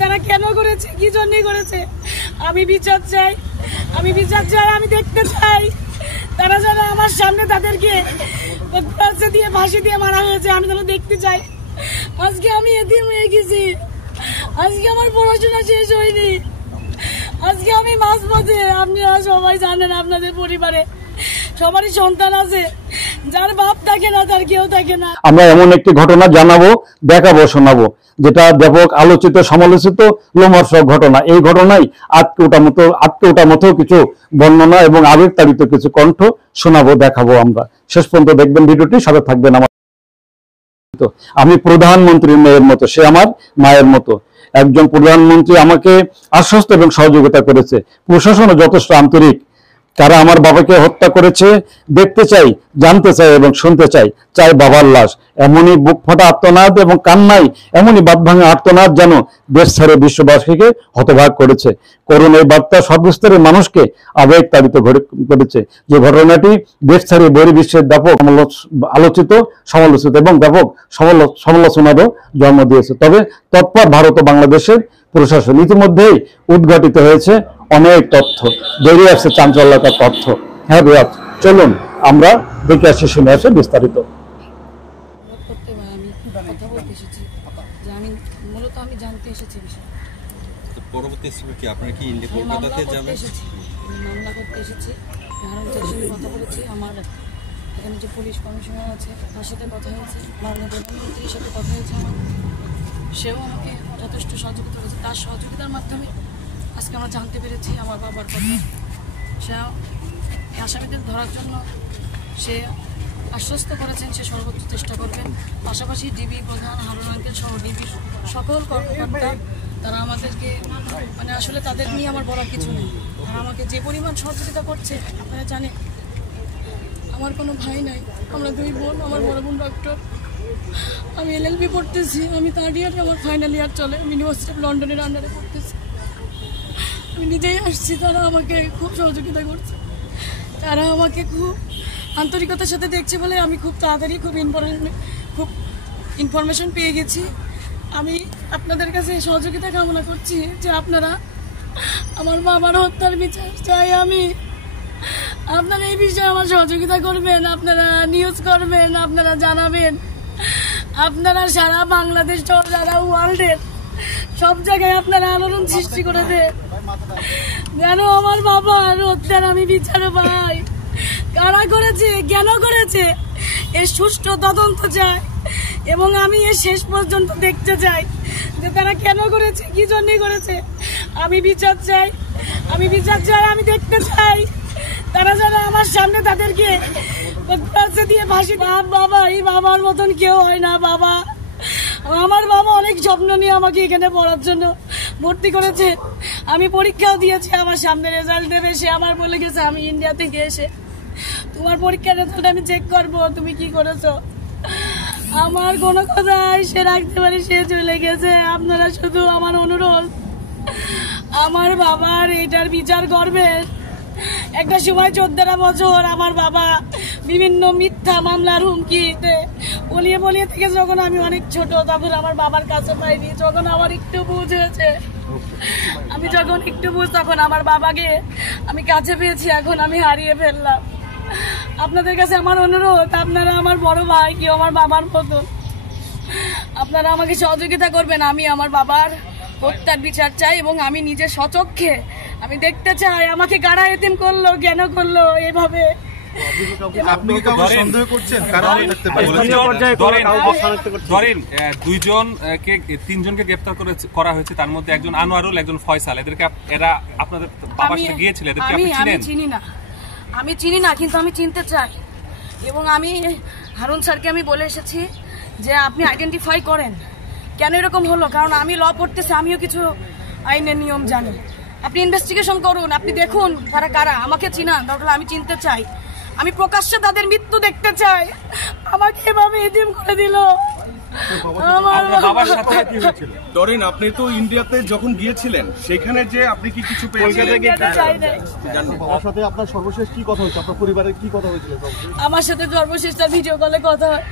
তারা কেন করেছে, কি জন্য করেছে। আমি বিচার চাই, আমি বিচার চাই, আমি দেখতে চাই। তারা যেন আমার সামনে তাদেরকে দিয়ে ফাঁসি দিয়ে মারা হয়েছে, আমি যেন দেখতে চাই। আজকে আমি এতিম হয়ে গেছি, আজকে আমার পড়াশোনা শেষ হয়নি, আজকে আমি মাঝপথে। আপনারা সবাই জানেন আপনাদের পরিবারে সবারই সন্তান আছে, যার বাপ থাকে না তার কেউ থাকে না। আমরা এমন একটি ঘটনা জানাবো, দেখাবো, শোনাবো, যেটা ব্যাপক আলোচিত সমালোচিত লোমহর্ষক ঘটনা। এই ঘটনায় আটকে ওঠার মতো কিছু বর্ণনা এবং আবেগতাড়িত কিছু কণ্ঠ শোনাবো, দেখাবো। আমরা শেষ পর্যন্ত দেখবেন ভিডিওটি, সাথে থাকবেন। আমি প্রধানমন্ত্রীর মেয়ের মতো, সে আমার মায়ের মতো। একজন প্রধানমন্ত্রী আমাকে আশ্বস্ত এবং সহযোগিতা করেছে। প্রশাসনও যথেষ্ট আন্তরিক। তারা আমার বাবাকে হত্যা করেছে দেখতে চাই, জানতে চাই এবং শুনতে চাই। চাই বাবার লাশ। এমনই বুক ফাটা আর্তনাদ এবং কান্নাই, এমনই বাঁধ ভাঙা আর্তনাদ যেন দেশ ছেড়ে বিশ্ববাসীকে হতবাক করেছে। করুণ এই বার্তা সর্বস্তরের মানুষকে আবেগ তাড়িত করেছে। যে ঘটনাটি দেশ ছেড়ে বহির্বিশ্বের ব্যাপক আলোচিত, সমালোচিত এবং ব্যাপক সমালোচনারও জন্ম দিয়েছে। তবে তৎপর ভারত ও বাংলাদেশের প্রশাসন ইতিমধ্যেই উদ্ঘাটিত হয়েছে অনেক তথ্য, বেরিয়ে আসছে চাঞ্চল্যকর তথ্য। হ্যাঁ বিরাট, চলুন আমরা দেখে আসি, শুনে আসে বিস্তারিত। আমি জানতে এসেছি পরবর্তী কি আপনারা কি কলকাতাতে যাবেন? মামলা করতে এসেছি, কথা বলেছি। আমার এখানে যে পুলিশ কমিশনার আছে তার সাথে কথা হয়েছে, মাননীয় প্রধানমন্ত্রীর সাথে কথা হয়েছে আমার। সেও আমাকে যথেষ্ট সহযোগিতা করেছে। তার সহযোগিতার মাধ্যমে আজকে আমরা জানতে পেরেছি আমার বাবার কথা। সে আসামিদের ধরার জন্য সে আশ্বস্ত করেছেন, সে সর্বোচ্চ চেষ্টা করবেন। পাশাপাশি ডিবি প্রধান হারুন আঙ্কেল সহ ডিবির সকল কর্মকর্তা তারা আমাদেরকে আসলে তাদের নিয়ে আমার বলার কিছু নেই। তারা আমাকে যে পরিমাণ সহযোগিতা করছে আপনারা জানেন। আমার কোনো ভাই নাই, আমরা দুই বোন। আমার বড় বোন ডক্টর, আমি LLB পড়তেছি, আমি 3rd ইয়ারে, আমার ফাইনাল ইয়ার চলে। আমি ইউনিভার্সিটি অফ লন্ডনের আন্ডারে পড়তেছি। আমি নিজেই আসছি, তারা আমাকে খুব সহযোগিতা করছে। তারা আমাকে খুব আন্তরিকতার সাথে দেখছে বলে আমি খুব তাড়াতাড়ি খুব ইনফরমেশন পেয়ে গেছি। আমি আপনাদের কাছে সহযোগিতা কামনা করছি যে আপনারা আমার বাবার হত্যার বিচার চাই। আমি আপনারা এই বিষয়ে আমার সহযোগিতা করবেন, আপনারা নিউজ করবেন, আপনারা জানাবেন, আপনারা সারা বাংলাদেশ সহ সারা ওয়ার্ল্ডের সব জায়গায় আপনারা আলোড়ন সৃষ্টি করে দেন যেন আমার বাবার হত্যার আমি বিচার পাই। কারা করেছে, কেন করেছে, এর সুষ্ঠু তদন্ত চাই এবং আমি এর শেষ পর্যন্ত দেখতে চাই যে তারা কেন করেছে, কি জন্য করেছে। আমি বিচার চাই, আমি বিচার চাই, আমি দেখতে চাই। তারা যেন আমার সামনে তাদেরকে দিয়ে ফাঁসি। বাবা, এই বাবার মতন কেউ হয় না। বাবা, আমার বাবা অনেক স্বপ্ন নিয়ে আমাকে এখানে পড়ার জন্য ভর্তি করেছে। আমি পরীক্ষাও দিয়েছি, আমার সামনে রেজাল্ট দেবে। সে আমার বলে গেছে আমি ইন্ডিয়া থেকে এসে তোমার পরীক্ষার রেজাল্ট আমি চেক করবো, তুমি কি করেছো। আমার কোনো কথাই সে রাখতে পারে, সে চলে গেছে। আপনারা শুধু আমার অনুরোধ, আমার বাবার এটার বিচার করবেন। একটা সময় 14 বছর আমার বাবা বিভিন্ন মিথ্যা মামলার হুমকিতে বলিয়ে থেকে যখন আমি অনেক ছোট তখন আমার বাবার কাছে পাইনি। যখন আমার একটু বুঝ হয়েছে, আমি যখন একটু বুঝ তখন আমার বাবাকে আমি কাছে পেয়েছি, এখন আমি হারিয়ে ফেললাম। আপনাদের কাছে আমার অনুরোধ, আপনারা আমার বড় ভাই, কেউ আমার বাবার মতো, আপনারা আমাকে সহযোগিতা করবেন। আমি আমার বাবার হত্যার বিচার চাই এবং আমি নিজের স্বচক্ষে আমি দেখতে চাই আমাকে কারা এতিম করলো, কেন করলো এভাবে। তিনজনকে গ্রেফতার করা হয়েছে, তার মধ্যে একজন আনোয়ারুল, একজন ফয়সাল। এদেরকে এরা আপনাদের বাবার সাথে গিয়েছিল? আমি চিনি না, কিন্তু আমি চিনতে চাই এবং আমি হারুন স্যারকে আমি বলে এসেছি যে আপনি আইডেন্টিফাই করেন কেন এরকম হলো। কারণ আমি ল পড়তেছি, আমিও কিছু আইনের নিয়ম জানি। আপনি ইনভেস্টিগেশন করুন, আপনি দেখুন তারা কারা, আমাকে চিনান, তাহলে আমি চিনতে চাই। আমি প্রকাশ্যে তাদের মৃত্যু দেখতে চাই। আমাকে এভাবে এতিম করে দিল। ডরিন, আপনি তো ইন্ডিয়াতে যখন গিয়েছিলেন সেখানে যে আপনি কি কিছু পেয়েছেন? আপনার সর্বশেষ কি কথা হয়েছে, আপনার পরিবারের কি কথা হয়েছিল? আমার সাথে সর্বশেষ ভিডিও কলে কথা হয়।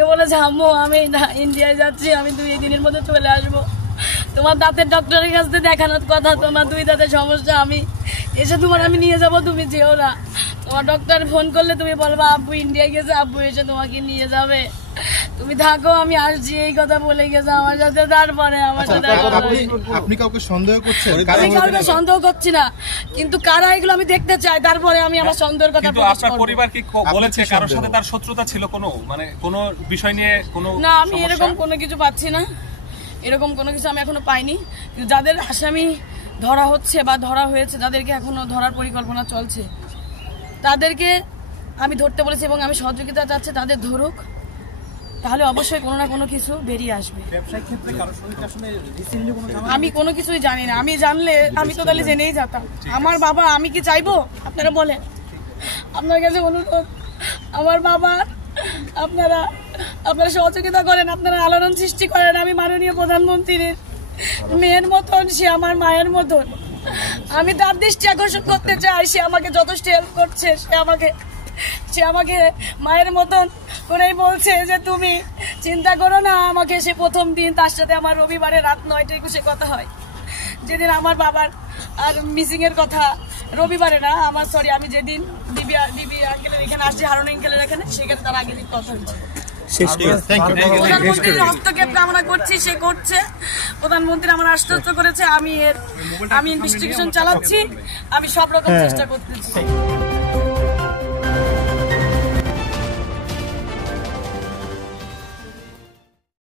এ বলে আম্মু আমি ইন্ডিয়ায় যাচ্ছি, আমি 2 দিনের মধ্যে চলে আসবো। তোমার দাঁতের ডক্টরের কাছ থেকে দেখানোর কথা, তোমার 2 দাঁতের সমস্যা, আমি এসে আমি নিয়ে যাব, তুমি যেও না। তোমার ডক্টর ফোন করলে তুমি বলবা আব্বু ইন্ডিয়া গেছে, আব্বু এসে তোমাকে নিয়ে যাবে, তুমি থাকো, আমি আসছি, এই কথা বলে গেছে আমার সাথে। তারপরে আমার সাথে আপনি কাউকে সন্দেহ করছেন? আমি কাউকে সন্দেহ করছি না, কিন্তু কারা এগুলো আমি দেখতে চাই, তারপরে আমি আমার সন্দেহের কথা কিন্তু প্রকাশ আপনার করব। পরিবার কি বলেছে কারোর সাথে তার শত্রুতা ছিল কোনো, মানে কোনো বিষয় নিয়ে কোনো না, আমি এরকম কোনো কিছু পাচ্ছি না, এরকম কোনো কিছু আমি এখনো পাইনি। কিন্তু যাদের আসামি ধরা হচ্ছে বা ধরা হয়েছে, যাদেরকে এখনো ধরার পরিকল্পনা চলছে, তাদেরকে আমি ধরতে বলেছি এবং আমি সহযোগিতা চাচ্ছি, তাদের ধরুক, তাহলে অবশ্যই কোনো না কোনো কিছু বেরিয়ে আসবে। আমি কোনো কিছুই জানি না, আমি জানলে আমি তো তাহলে জেনেই যেতাম। আমার বাবা, আমি কি চাইবো? আপনারা বলেন, আপনার কাছে অনুরোধ, আমার বাবা, আপনারা সহযোগিতা করেন, আপনারা আলোড়ন সৃষ্টি করেন। আমি মাননীয় প্রধানমন্ত্রীর মেয়ের মতন, সে আমার মায়ের মতন, আমি তার দৃষ্টি আকর্ষণ করতে চাই। সে আমাকে যথেষ্ট হেল্প করছে, সে আমাকে মায়ের মতন করেই বলছে যে তুমি চিন্তা করো না আমাকে। সে প্রথম দিন তার সাথে আমার রবিবারে রাত 9:21 কথা হয়, যেদিন আমার বাবার আর মিসিং এর কথা, রবিবারে না আমার, সরি, আমি যেদিন দিবি আঙ্কেলের এখানে আসছি, হারুন আঙ্কেলের এখানে, সেখানে তার আগের দিন কথা হয়েছে। প্রধানমন্ত্রীর হস্তক্ষেপ কামনা করছি, সে করছে, প্রধানমন্ত্রী আমার আশ্বস্ত করেছে, আমি ইনভেস্টিগেশন চালাচ্ছি, আমি সব রকম চেষ্টা করতেছি।